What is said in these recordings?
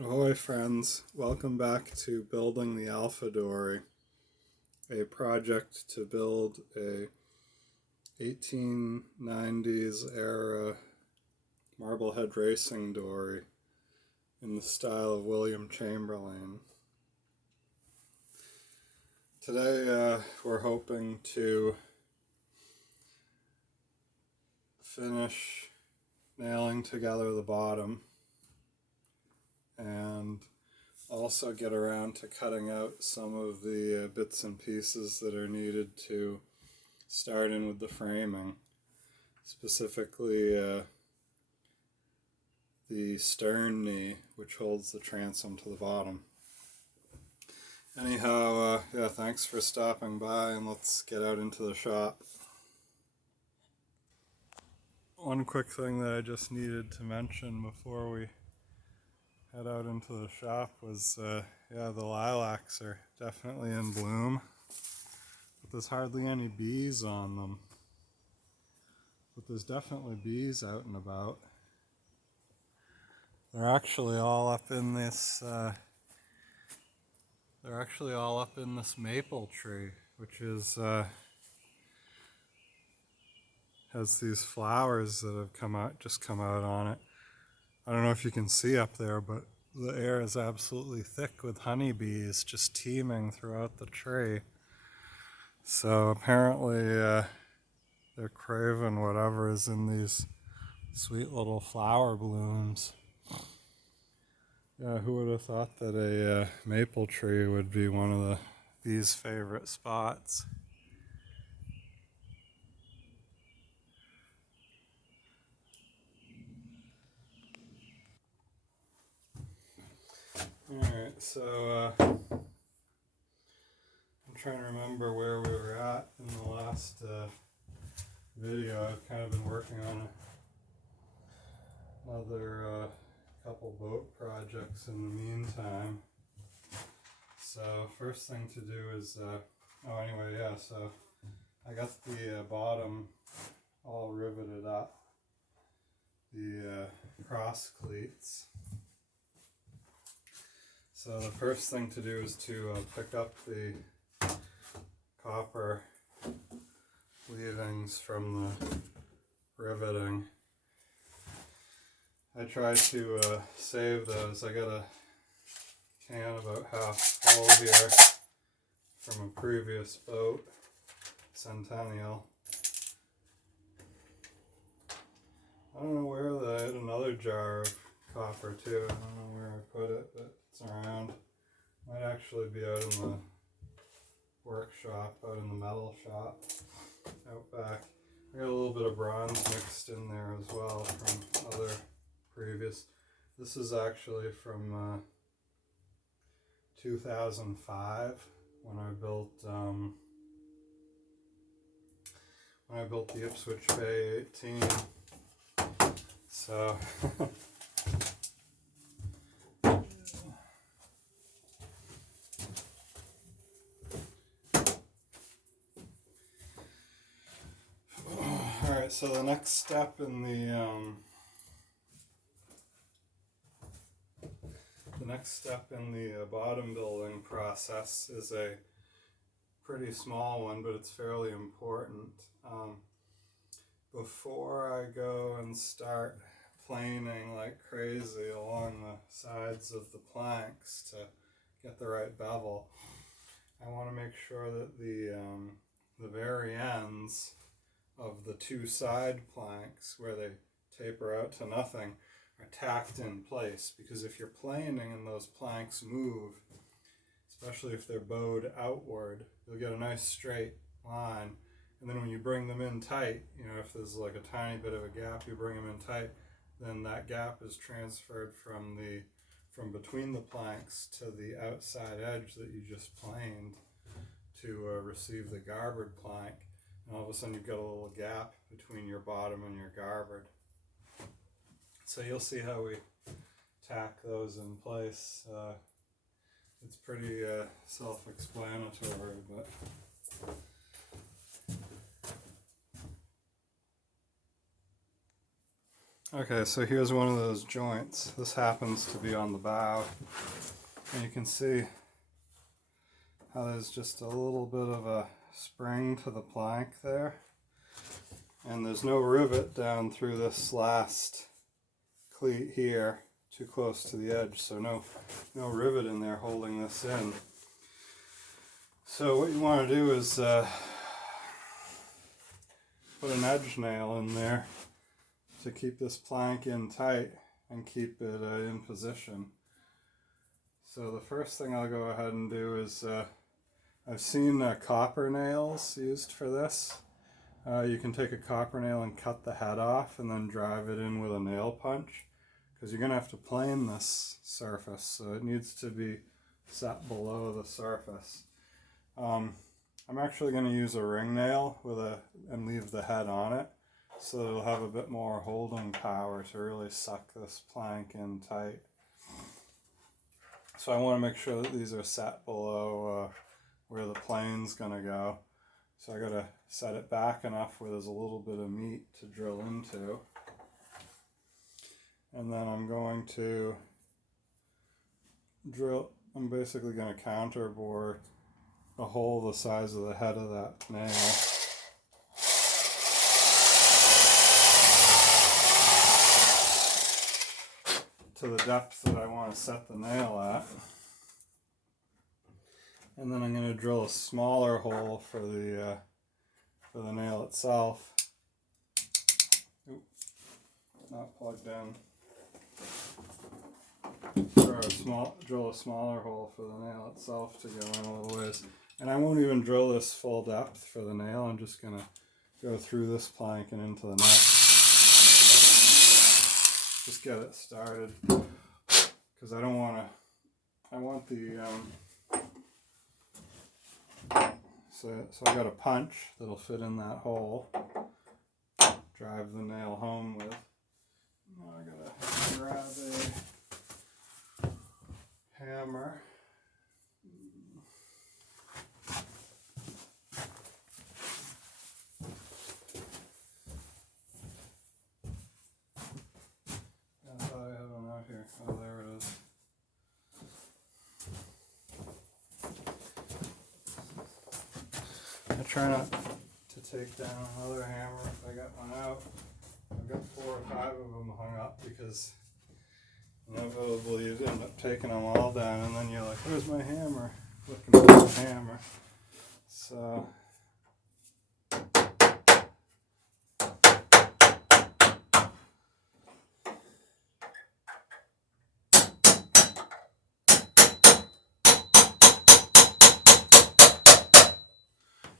Ahoy friends, welcome back to building the Alpha Dory, a project to build a 1890s era marblehead racing dory in the style of William Chamberlain. Today we're hoping to finish nailing together the bottom and also get around to cutting out some of the bits and pieces that are needed to start in with the framing, specifically the stern knee, which holds the transom to the bottom. Anyhow, thanks for stopping by, and let's get out into the shop. One quick thing that I just needed to mention before we head out into the shop was, the lilacs are definitely in bloom, but there's hardly any bees on them. But there's definitely bees out and about. They're actually all up in this. Maple tree, which is has these flowers that have come out on it. I don't know if you can see up there, but the air is absolutely thick with honeybees just teeming throughout the tree. So apparently they're craving whatever is in these sweet little flower blooms. Yeah, who would have thought that a maple tree would be one of the bees' favorite spots? Alright, so I'm trying to remember where we were at in the last video. I've kind of been working on another couple boat projects in the meantime. So first thing to do is, so I got the bottom all riveted up, the cross cleats. So the first thing to do is to pick up the copper leavings from the riveting. I try to save those. I got a can about half full here from a previous boat, Centennial. I don't know where I had another jar of copper too. I don't know where I put it, but it's around. Might actually be out in the workshop, out in the metal shop, out back. I got a little bit of bronze mixed in there as well from other previous. This is actually from 2005 when I built the Ipswich Bay 18. So alright, so the next step in the bottom building process is a pretty small one, but it's fairly important. Before I go and start planing like crazy along the sides of the planks to get the right bevel, I want to make sure that the very ends of the two side planks where they taper out to nothing are tacked in place, because if you're planing and those planks move, especially if they're bowed outward, you'll get a nice straight line. And then when you bring them in tight, if there's like a tiny bit of a gap, you bring them in tight, then that gap is transferred from between the planks to the outside edge that you just planed to receive the garboard plank. And all of a sudden you've got a little gap between your bottom and your garboard. So you'll see how we tack those in place. It's pretty self-explanatory, but Okay, so here's one of those joints. This happens to be on the bow, and you can see how there's just a little bit of a spring to the plank there, and there's no rivet down through this last cleat here, too close to the edge, so no rivet in there holding this in. So what you want to do is put an edge nail in there to keep this plank in tight and keep it in position. So the first thing I'll go ahead and do is, I've seen copper nails used for this. You can take a copper nail and cut the head off and then drive it in with a nail punch, because you're going to have to plane this surface, so it needs to be set below the surface. I'm actually going to use a ring nail and leave the head on it, so it'll have a bit more holding power to really suck this plank in tight. So I want to make sure that these are set below where the plane's going to go. So I got to set it back enough where there's a little bit of meat to drill into. And then I'm going to I'm basically going to counterbore a hole the size of the head of that nail. To the depth that I want to set the nail at. And then I'm going to drill a smaller hole for the nail itself. Oop, not plugged in. Drill a smaller hole for the nail itself to go in a little ways. And I won't even drill this full depth for the nail. I'm just going to go through this plank and into the next. Just get it started, because I don't want to, I want the, so I got a punch that'll fit in that hole, drive the nail home with. Now I gotta grab a hammer. I thought I had one out here. Oh, there it is. I try not to take down another hammer if I got one out. I've got 4 or 5 of them hung up, because inevitably you end up taking them all down, and then you're like, where's my hammer? Looking for the hammer. So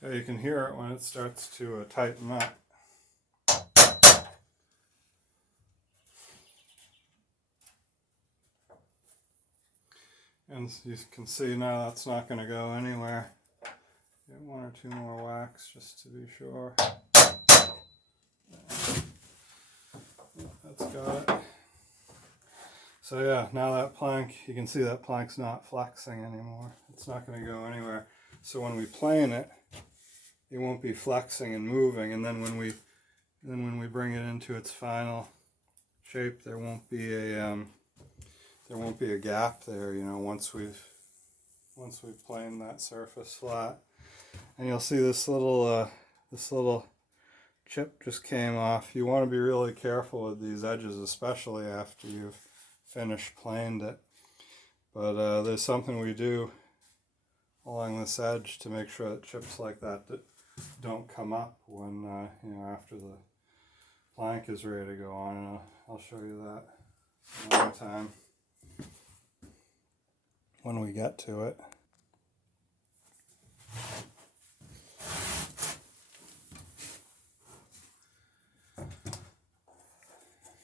yeah, you can hear it when it starts to tighten up. And you can see now that's not going to go anywhere. Get 1 or 2 more whacks just to be sure. That's got it. So yeah, now that plank, you can see that plank's not flexing anymore. It's not going to go anywhere. So when we plane it, it won't be flexing and moving, and then when we bring it into its final shape, there won't be a gap there, you know, once we've planed that surface flat. And you'll see this little chip just came off. You want to be really careful with these edges, especially after you've finished planed it. But there's something we do along this edge to make sure that chips like that don't come up when you know, after the plank is ready to go on. And I'll show you that another time when we get to it.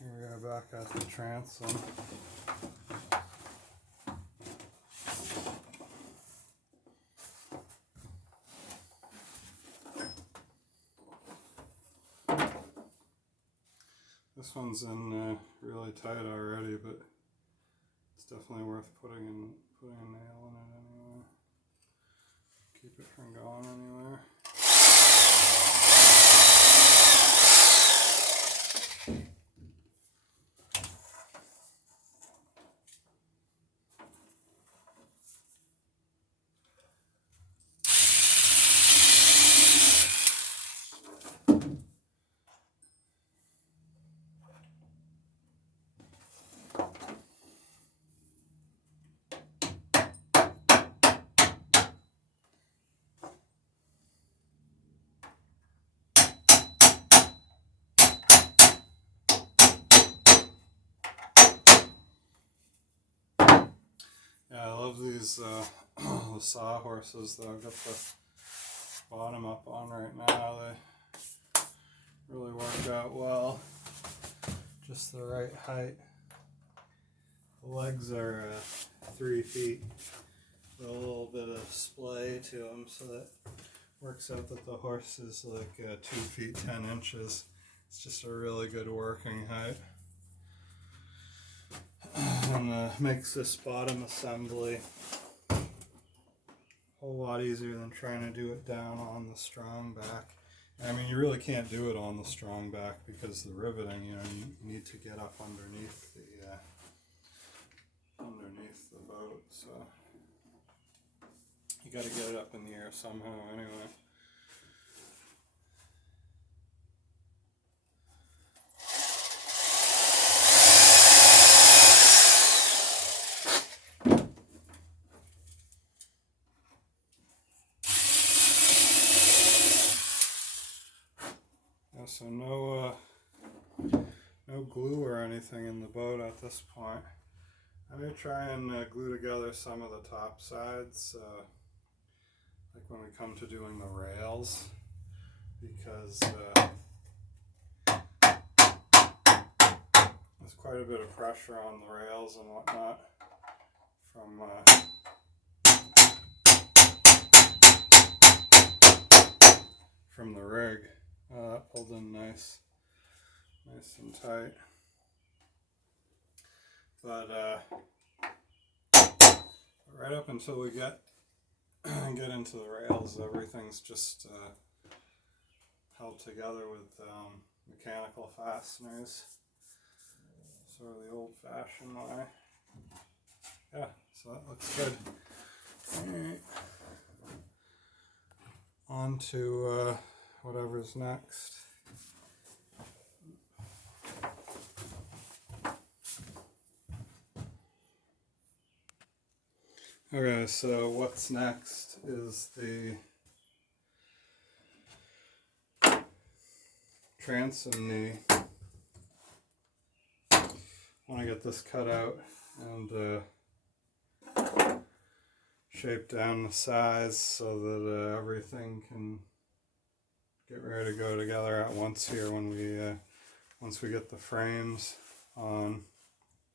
Here we are back at the transom. This one's in really tight already, but it's definitely worth putting a nail in it anyway. Keep it from going anywhere. love these the sawhorses that I've got the bottom up on right now. They really work out well. Just the right height. The legs are 3 feet with a little bit of splay to them, so that works out that the horse is like 2 feet 10 inches. It's just a really good working height. And makes this bottom assembly a whole lot easier than trying to do it down on the strong back. I mean, you really can't do it on the strong back because the riveting, you need to get up underneath the boat, so you got to get it up in the air somehow anyway. So no glue or anything in the boat at this point. I'm going to try and glue together some of the top sides, like when we come to doing the rails, because there's quite a bit of pressure on the rails and whatnot from the rig. That pulled in nice and tight. But right up until we get into the rails, everything's just held together with mechanical fasteners, sort of the old-fashioned way. Yeah, so that looks good. Alright. On to whatever's next. Okay, so what's next is the transom knee. I want to get this cut out and shape down the size so that everything can get ready to go together at once here when we once we get the frames on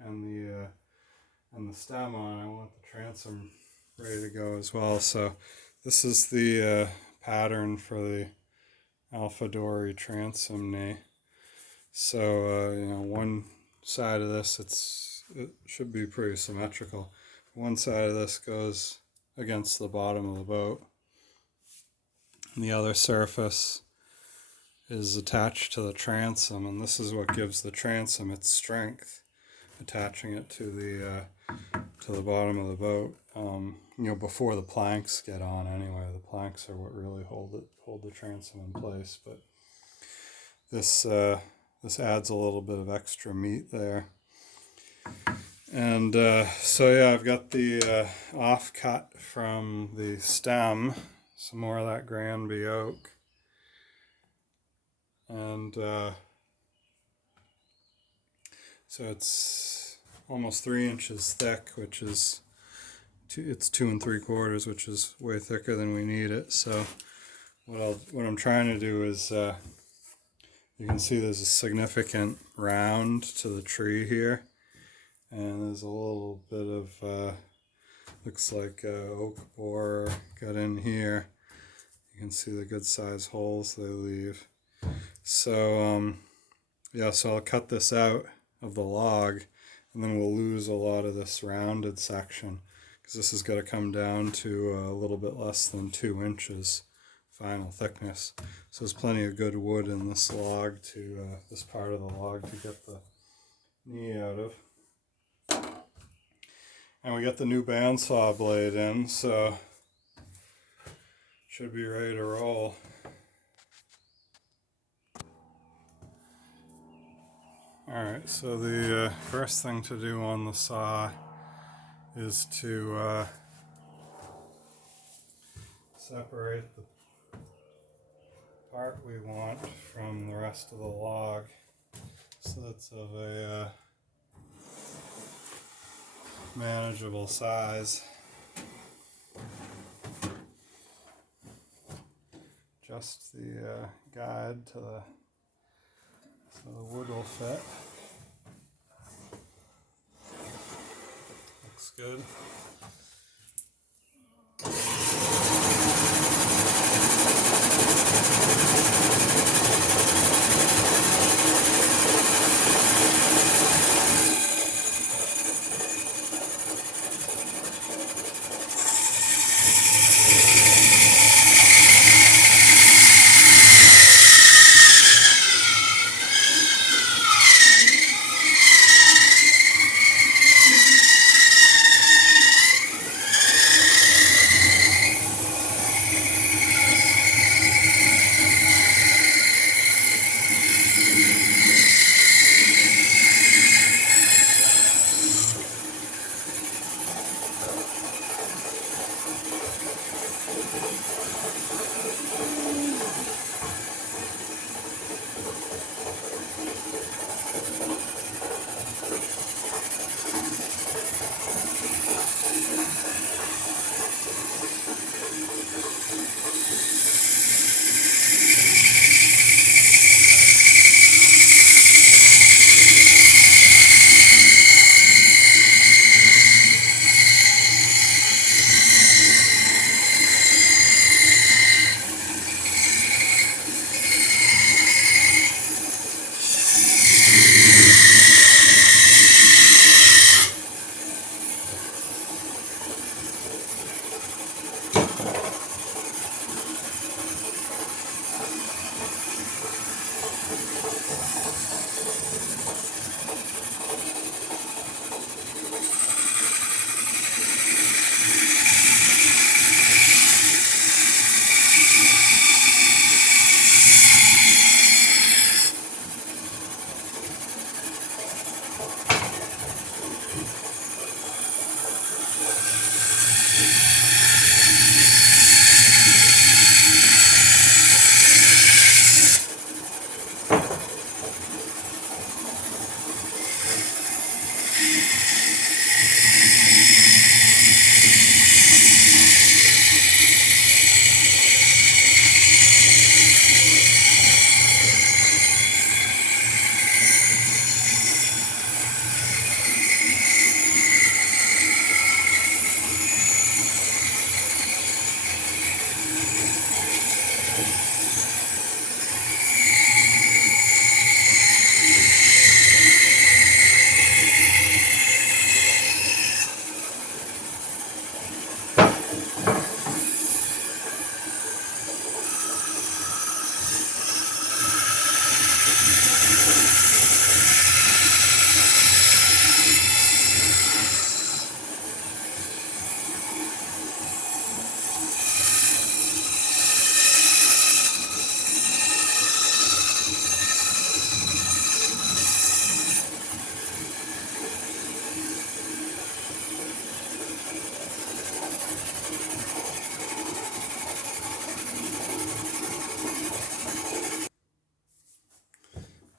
and the stem on. I want the transom ready to go as well. So this is the pattern for the Alpha Dory transom knee. So one side of this, it should be pretty symmetrical. One side of this goes against the bottom of the boat, and the other surface is attached to the transom, and this is what gives the transom its strength, attaching it to the bottom of the boat. Before the planks get on anyway. The planks are what really hold the transom in place, but this adds a little bit of extra meat there. And so yeah, I've got the offcut from the stem, some more of that Granby oak, and so it's almost 3 inches thick, which is it's 2 3/4, which is way thicker than we need it. So what I'm trying to do is you can see there's a significant round to the tree here, and there's a little bit of looks like oak borer got in here. You can see the good size holes they leave. So yeah, so I'll cut this out of the log, and then we'll lose a lot of this rounded section, because this is going to come down to a little bit less than 2 inches final thickness. So there's plenty of good wood in this log this part of the log to get the knee out of. And we got the new bandsaw blade in, so should be ready to roll. Alright, so the first thing to do on the saw is to separate the part we want from the rest of the log, so it's of a manageable size. adjust the guide to so the wood will fit. Looks good.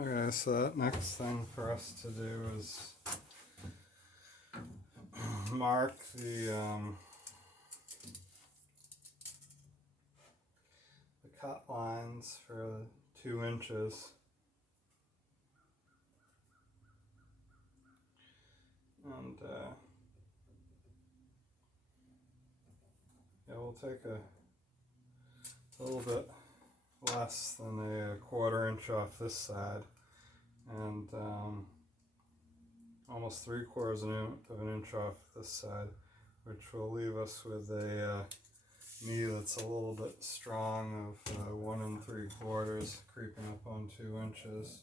Okay, so that next thing for us to do is mark the cut lines for 2 inches. And yeah, we'll take a little bit less than a 1/4 inch off this side, and almost 3/4 of an inch off this side, which will leave us with a knee that's a little bit strong of 1 3/4, creeping up on 2 inches.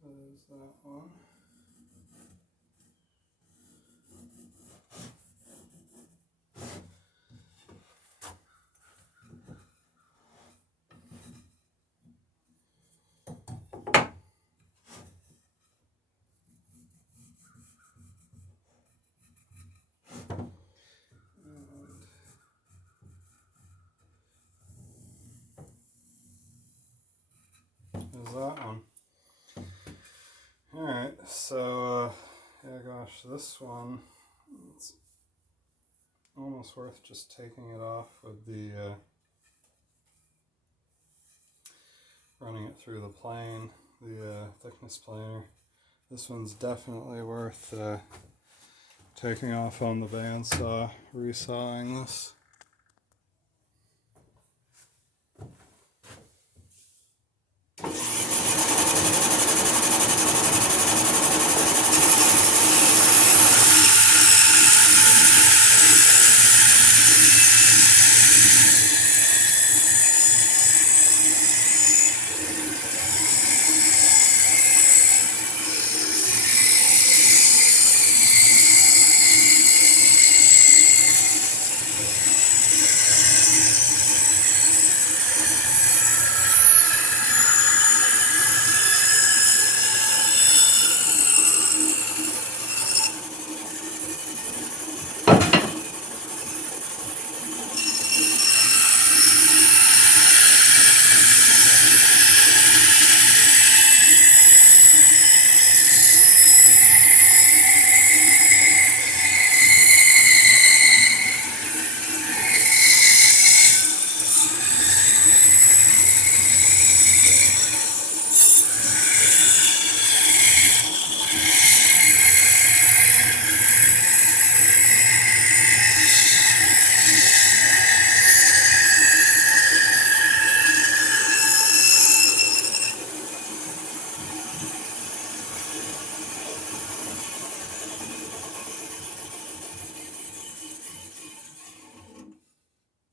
There's that one. as that one. Alright, so yeah, gosh, this one, it's almost worth just taking it off with the running it through the plane, the thickness planer. This one's definitely worth taking off on the bandsaw, resawing this.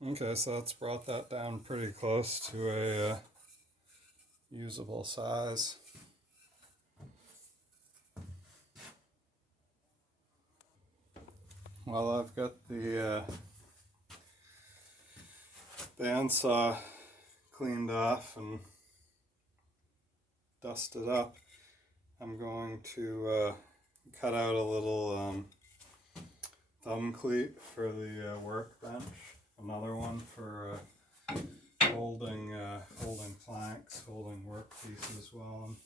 Okay, so that's brought that down pretty close to a usable size. Well, I've got the bandsaw cleaned off and dusted up. I'm going to cut out a little thumb cleat for the workbench, another one for holding planks, holding work pieces while I'm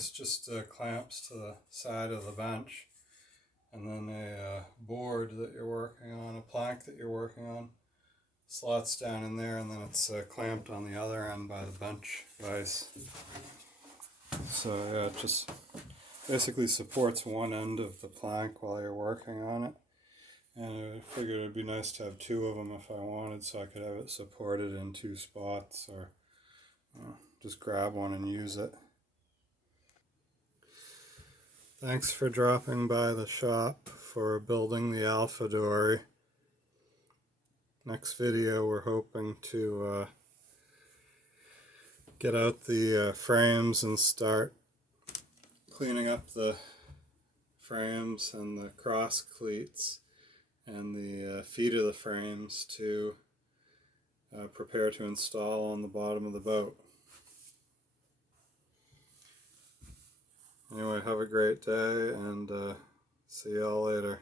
it's just clamps to the side of the bench, and then a board that you're working on, a plank that you're working on, slots down in there, and then it's clamped on the other end by the bench vise. So yeah, it just basically supports one end of the plank while you're working on it. And I figured it'd be nice to have two of them if I wanted, so I could have it supported in two spots, or just grab one and use it. Thanks for dropping by the shop for building the Alpha Dory. Next video we're hoping to get out the frames and start cleaning up the frames and the cross cleats and the feet of the frames to prepare to install on the bottom of the boat. Anyway, have a great day, and see y'all later.